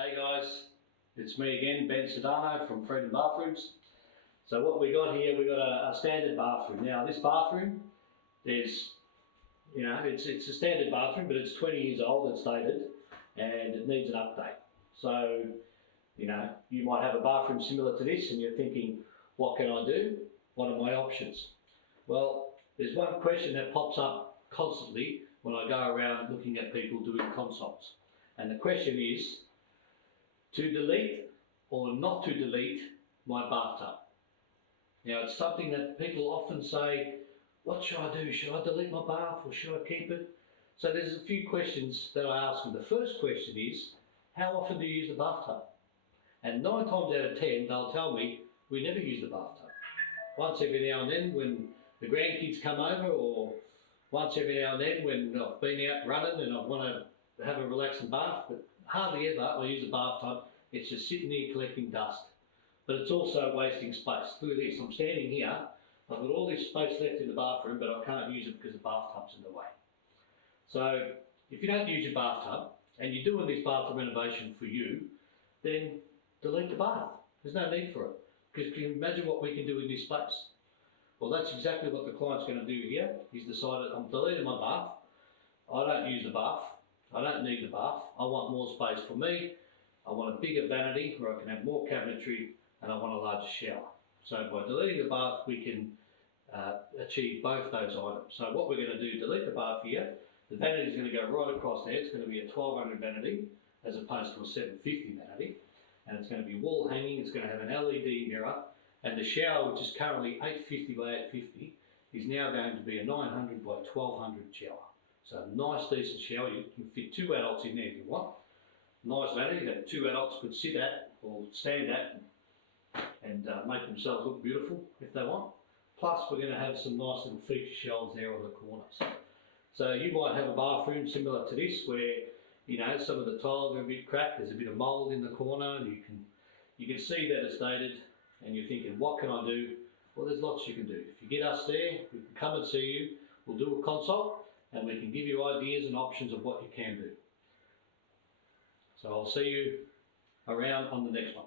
Hey guys, it's me again, Ben Sedano from Freedom Bathrooms. So what we got here, we got a standard bathroom. Now this bathroom, it's a standard bathroom, but it's 20 years old, it's dated, and it needs an update. So, you might have a bathroom similar to this and you're thinking, what can I do? What are my options? Well, there's one question that pops up constantly when I go around looking at people doing consults. And the question is, to delete or not to delete my bathtub. Now it's something that people often say, what should I do? Should I delete my bath or should I keep it? So there's a few questions that I ask them. The first question is, how often do you use the bathtub? And 9 times out of 10, they'll tell me, we never use the bathtub. Once every now and then when the grandkids come over, or once every now and then when I've been out running and I want to have a relaxing bath, but hardly ever I use the bathtub. It's just sitting there collecting dust. But it's also wasting space. Look at this, I'm standing here, I've got all this space left in the bathroom, but I can't use it because the bathtub's in the way. So if you don't use your bathtub and you're doing this bathroom renovation for you, then delete the bath. There's no need for it. Because can you imagine what we can do in this space? Well, that's exactly what the client's going to do here. He's decided, I'm deleting my bath. I don't use the bath. I don't need the bath. I want more space for me. I want a bigger vanity where I can have more cabinetry, and I want a larger shower. So by deleting the bath, we can achieve both those items. So what we're going to do, delete the bath here. The vanity is going to go right across there. It's going to be a 1200 vanity as opposed to a 750 vanity. And it's going to be wall hanging. It's going to have an LED mirror. And the shower, which is currently 850 by 850, is now going to be a 900 by 1200 shower. So a nice decent shower. You can fit 2 adults in there if you want. Nice vanity that 2 adults could sit at or stand at and make themselves look beautiful if they want. Plus we're going to have some nice little feature shelves there on the corners. So you might have a bathroom similar to this where some of the tiles are a bit cracked, there's a bit of mould in the corner, and you can see that it's dated and you're thinking, what can I do? Well, there's lots you can do. If you get us there, we can come and see you, we'll do a consult and we can give you ideas and options of what you can do. So I'll see you around on the next one.